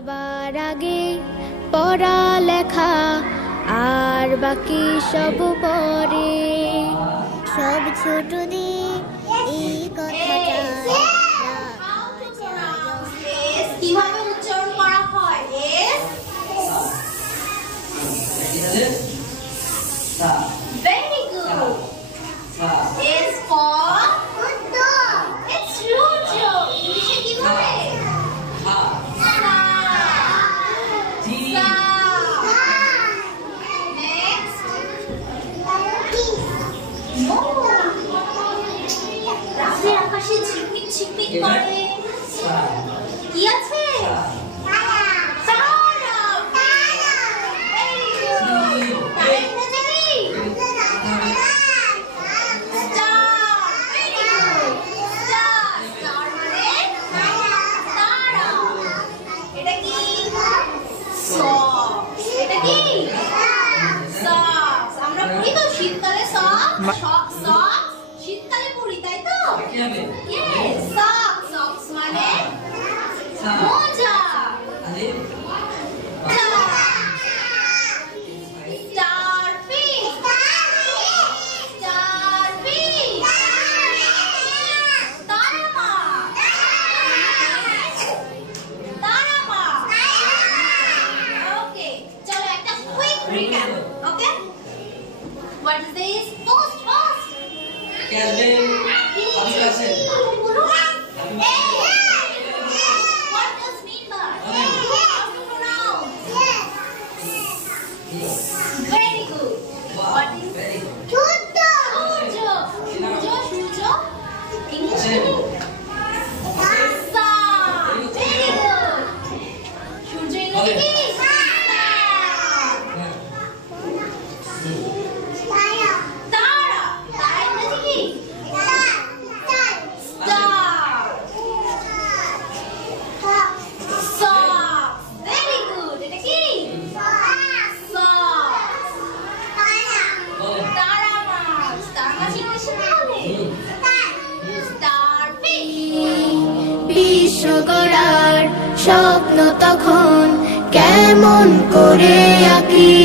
সবার আগে পড়ালেখা আর বাকি সব পরে। সব ছোটদের এই কথাটা কিভাবে উচ্চারণ করা হয়? Very good. S for it's Rujo. English কিভাবে? Next. No. রাতের আকাশে ঝিকমিক ঝিকমিক করে কি আছে? শীতকালে পড়ি তাই তো? সক্স মানে মোজা। What is this? Post. Calvin. What does mean by? How to pronounce? Very good. What is Shujo? English. Sa. Very good. Shujo English. বিশ্ব গড়ার স্বপ্ন তখন কেমন করে আঁকি।